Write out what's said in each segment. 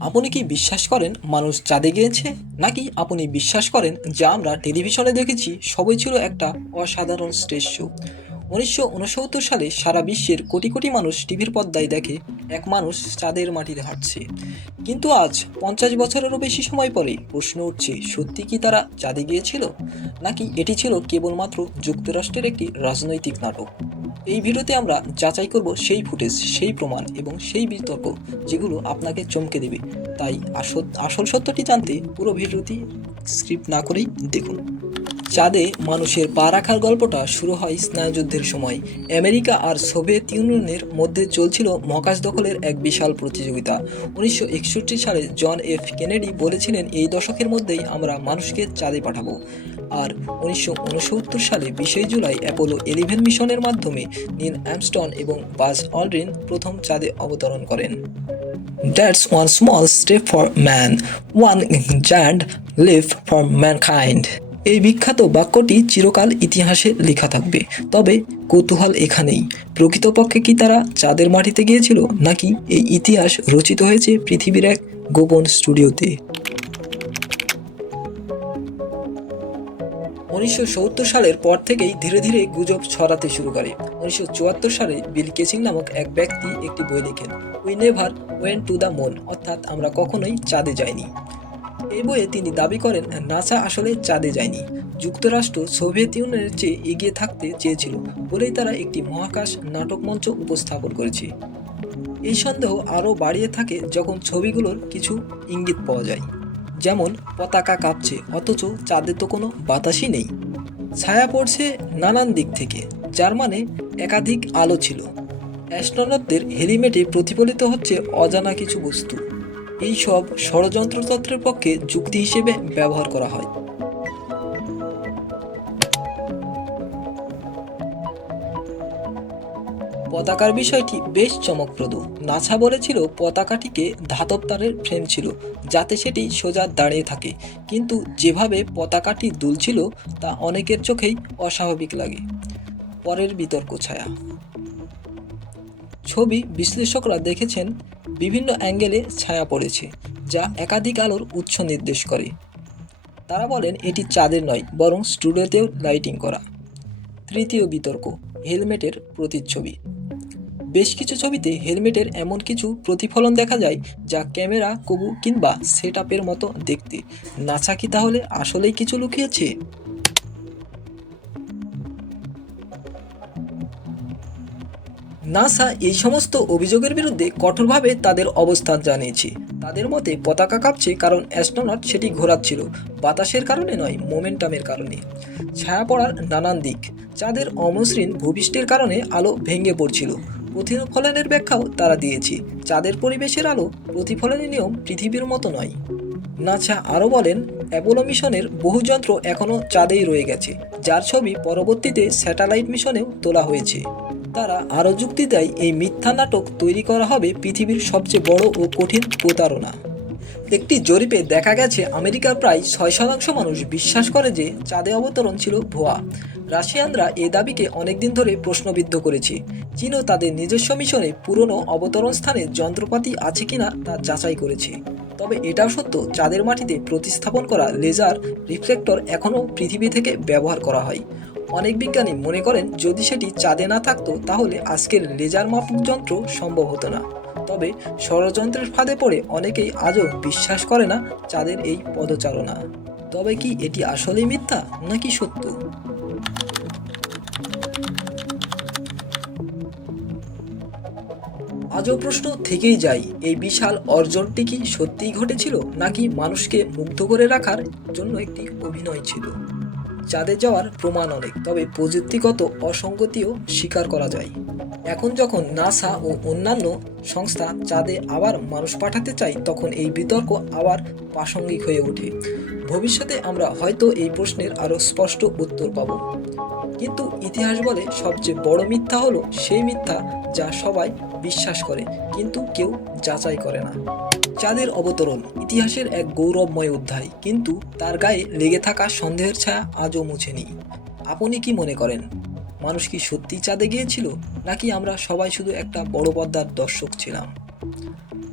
আপনি কি বিশ্বাস করেন মানুষ চাঁদে গিয়েছে? নাকি আপনি বিশ্বাস করেন যা আমরা টেলিভিশনে দেখেছি সবই ছিল একটা অসাধারণ স্টেজ শো? উনিশশো উনসত্তর সালে সারা বিশ্বের কোটি কোটি মানুষ টিভির পর্দায় দেখে এক মানুষ চাঁদের মাটিতে হাঁটছে। কিন্তু আজ পঞ্চাশ বছরেরও বেশি সময় পরে প্রশ্ন উঠছে, সত্যি কি তারা চাঁদে গিয়েছিল? নাকি এটি ছিল কেবলমাত্র যুক্তরাষ্ট্রের একটি রাজনৈতিক নাটক? এই ভিডিওতে আমরা যাচাই করব সেই ফুটেজ, সেই প্রমাণ এবং সেই বিতর্ক যেগুলো আপনাকে চমকে দেবে। তাই আসল আসল সত্যটি জানতে পুরো ভিডিওটি স্ক্রিপ্ট না করেই দেখুন। চাঁদে মানুষের পা রাখার গল্পটা শুরু হয় স্নায়ুযুদ্ধের সময়। আমেরিকা আর সোভিয়েত ইউনিয়নের মধ্যে চলছিল মহাকাশ দখলের এক বিশাল প্রতিযোগিতা। উনিশশো একষট্টি সালে জন এফ কেনেডি বলেছিলেন, এই দশকের মধ্যেই আমরা মানুষকে চাঁদে পাঠাবো। আর উনিশশো উনসত্তর সালে বিশে জুলাই অ্যাপোলো ইলেভেন মিশনের মাধ্যমে নীল অ্যামস্টন এবং বাজ অলড্রিন প্রথম চাঁদে অবতরণ করেন। That's one small step for man one giant leap for mankind এই বিখ্যাত বাক্যটি চিরকাল ইতিহাসে লেখা থাকবে। তবে কৌতূহল এখানেই। প্রকৃতপক্ষে কি তারা চাঁদের মাটিতে গিয়েছিল? নাকি এই ইতিহাস রচিত হয়েছে পৃথিবীর এক গোপন স্টুডিওতে? উনিশশো সত্তর সালের পর থেকেই ধীরে ধীরে গুজব ছড়াতে শুরু করে। উনিশশো চুয়াত্তর সালে বিল কেসিং নামক এক ব্যক্তি একটি বই লেখেন we never went to the moon অর্থাৎ আমরা কখনোই চাঁদে যাইনি। এই বইয়ে তিনি দাবি করেন, নাসা আসলে চাঁদে যায়নি। যুক্তরাষ্ট্র সোভিয়েত ইউনিয়নের চেয়ে এগিয়ে থাকতে চেয়েছিল বলেই তারা একটি মহাকাশ নাটক মঞ্চ উপস্থাপন করেছে। এই সন্দেহ আরও বাড়িয়ে থাকে যখন ছবিগুলোর কিছু ইঙ্গিত পাওয়া যায়। যেমন পতাকা কাঁপছে, অথচ চাঁদে তো কোনো বাতাসই নেই। ছায়া পড়ছে নানান দিক থেকে, যার মানে একাধিক আলো ছিল। অ্যাস্ট্রোনটদের হেলিমেটে প্রতিফলিত হচ্ছে অজানা কিছু বস্তু। এইসব ষড়যন্ত্রতন্ত্রের পক্ষে যুক্তি হিসেবে ব্যবহার করা হয়। পতাকার বিষয়টি বেশ চমকপ্রদ। নাসা বলেছিল পতাকাটিকে ধাতব তারের ফ্রেম ছিল, যাতে সেটি সোজা দাঁড়িয়ে থাকে। কিন্তু যেভাবে পতাকাটি দুলছিল, তা অনেকের চোখেই অস্বাভাবিক লাগে। পরের বিতর্ক ছায়া। ছবি বিশ্লেষকরা দেখেছেন, বিভিন্ন অ্যাঙ্গেলে ছায়া পড়েছে, যা একাধিক আলোর উৎস নির্দেশ করে। তারা বলেন, এটি চাঁদের নয়, বরং স্টুডিওতেও লাইটিং করা। তৃতীয় বিতর্ক, হেলমেটের প্রতিচ্ছবি। বেশ কিছু ছবিতে হেলমেটের এমন কিছু প্রতিফলন দেখা যায় যা ক্যামেরা, কবু কিংবা সেট মতো দেখতে। নাচা কি তাহলে আসলেই কিছু লুকিয়েছে? নাসা এই সমস্ত অভিযোগের বিরুদ্ধে কঠোরভাবে তাদের অবস্থান জানিয়েছে। তাদের মতে পতাকা কাঁপছে কারণ অ্যাস্ট্রোনট সেটি ঘোরাচ্ছিল, বাতাসের কারণে নয়, মোমেন্টামের কারণে। ছায়া পড়ার নানান দিক চাঁদের অমসৃণ ভূপৃষ্ঠের কারণে আলো ভেঙে পড়ছিল। প্রতিফলনের ব্যাখ্যাও তারা দিয়েছে। চাঁদের পরিবেশের আলো প্রতিফলনের নিয়ম পৃথিবীর মতো নয়। নাছা আরও বলেন, অ্যাপোলো মিশনের বহু যন্ত্র এখনও চাঁদেই রয়ে গেছে, যার ছবি পরবর্তীতে স্যাটেলাইট মিশনেও তোলা হয়েছে। তারা আরও যুক্তি দেয়, এই মিথ্যা নাটক তৈরি করা হবে পৃথিবীর সবচেয়ে বড় ও কঠিন প্রতারণা। একটি জরিপে দেখা গেছে, আমেরিকার প্রায় ছয় শতাংশ মানুষ বিশ্বাস করে যে চাঁদে অবতরণ ছিল ভুয়া। রাশিয়ানরা এই দাবিকে অনেকদিন ধরে প্রশ্নবিদ্ধ করেছে। চীনও তাদের নিজস্ব মিশনে পুরনো অবতরণ স্থানে যন্ত্রপাতি আছে কিনা তা যাচাই করেছে। তবে এটাও সত্য, চাঁদের মাটিতে প্রতিস্থাপন করা লেজার রিফ্লেক্টর এখনও পৃথিবী থেকে ব্যবহার করা হয়। অনেক বিজ্ঞানী মনে করেন, যদি সেটি চাঁদে না থাকতো, তাহলে আজকের লেজার মাপক যন্ত্র সম্ভব হতো না। তবে ষড়যন্ত্রের ফাঁদে পড়ে অনেকেই আজও বিশ্বাস করে না চাঁদের এই পদচারণা। তবে কি এটি আসলেই মিথ্যা নাকি সত্য? আজও প্রশ্ন থেকেই যায়, এই বিশাল অর্জনটি কি সত্যিই ঘটেছিল নাকি মানুষকে মুগ্ধ করে রাখার জন্য একটি অভিনয় ছিল? চাঁদে যাওয়ার প্রমাণ অনেক, তবে প্রযুক্তিগত অসঙ্গতিও স্বীকার করা যায়। এখন যখন নাসা ও অন্যান্য সংস্থা চাঁদে আবার মানুষ পাঠাতে চায়, তখন এই বিতর্ক আবার প্রাসঙ্গিক হয়ে ওঠে। ভবিষ্যতে আমরা হয়তো এই প্রশ্নের আরও স্পষ্ট উত্তর পাব। কিন্তু ইতিহাস বলে সবচেয়ে বড় মিথ্যা হলো সেই মিথ্যা যা সবাই বিশ্বাস করে, কিন্তু কেউ যাচাই করে না। চাঁদের অবতরণ ইতিহাসের এক গৌরবময় অধ্যায়, কিন্তু তার গায়ে লেগে থাকা সন্দেহের ছায়া আজও মুছে মুছেনি আপনি কি মনে করেন, মানুষ কি সত্যি চাঁদে গিয়েছিল? নাকি আমরা সবাই শুধু একটা বড় পর্দার দর্শক ছিলাম?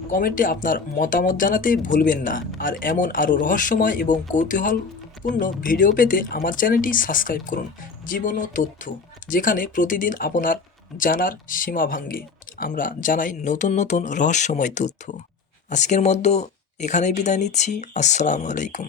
কমেন্টে আপনার মতামত জানাতে ভুলবেন না। আর এমন আরও রহস্যময় এবং কৌতূহলপূর্ণ ভিডিও পেতে আমার চ্যানেলটি সাবস্ক্রাইব করুন। জীবন ও তথ্য, যেখানে প্রতিদিন আপনার জানার সীমা ভাঙ্গে। আমরা জানাই নতুন নতুন রহস্যময় তথ্য। আজকের মধ্যে এখানেই বিদায় নিচ্ছি। আসসালামু আলাইকুম।